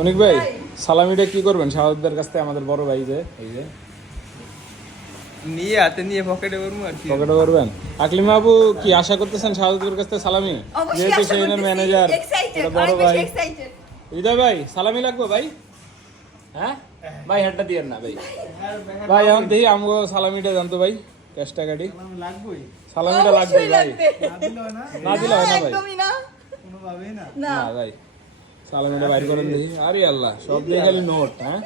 অনিক ভাই সালামিটা কি করবেন শাহাদুতের কাছ থেকে আমাদের বড় ভাই যে এই যে নিয়ে হাতে নিয়ে পকেটে করবো আর কি পকেটে করবেন আকলিমা আপু কি আশা করতেছেন শাহাদুতের কাছ থেকে সালামি যেহেতু সেইনের ম্যানেজার এটা বড় ভাই হৃদয় ভাই সালামি লাগবে ভাই হ্যাঁ ভাই হাতটা দিয়েন না ভাই ভাই এখন দেখি আমগো সালামিটা জানতো ভাই ক্যাশটা কাটি সালামিটা লাগবে ভাই না দিলে হয় না ভাই না ভাই সালামিটা বাইর করেন দেখি আরে আল্লাহ সব দিয়ে খালি নোট হ্যাঁ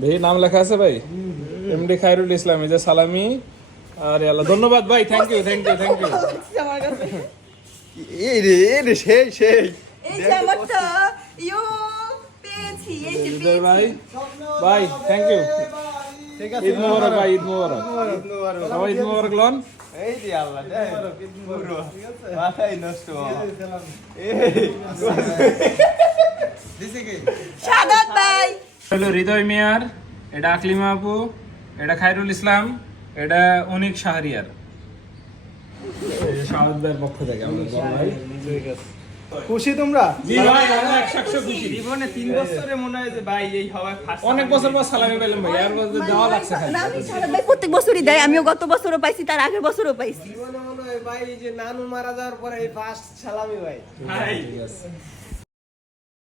দেখি নাম লেখা আছে ভাই এমডি খায়রুল ইসলাম এই যে সালামি আরে আল্লাহ ধন্যবাদ ভাই thank you thank you thank you এই রে সেই এই যে আমারটা ইয়ো পেয়েছি এই যে হৃদয় ভাই ভাই থ্যাংক ইউ ঈদ মোবারক ভাই ঈদ মোবারক সবাই ঈদ মোবারক লন এই যে আল্লাহ পুরো মাথায় নষ্ট শাহাদাত ভাই হলো হৃদয় মিয়ার এটা আকলিমা আপু এটা খায়রুল ইসলাম এটা অনিক শাহরিয়ার শাহাদ ভাইয়ের পক্ষ থেকে আমাদের বড় ভাই খুশি তোমরা জি ভাই আমরা 100 খুশি জীবনে 3 বছরে মনে হয় যে ভাই এই হওয়ায় ফার্স্ট অনেক বছর পর সালামি পেলাম ভাই আর বছর দেওয়া লাগছে খালি না, আমি শাহাদাত ভাই প্রত্যেক বছরই দেয় আমিও গত বছরও পাইছি তার আগের বছরও পাইছি জীবনে মনে হয় ভাই যে নানু মারা যাওয়ার পরে এই ফার্স্ট সালামি ভাই ভাই ঠিক আছে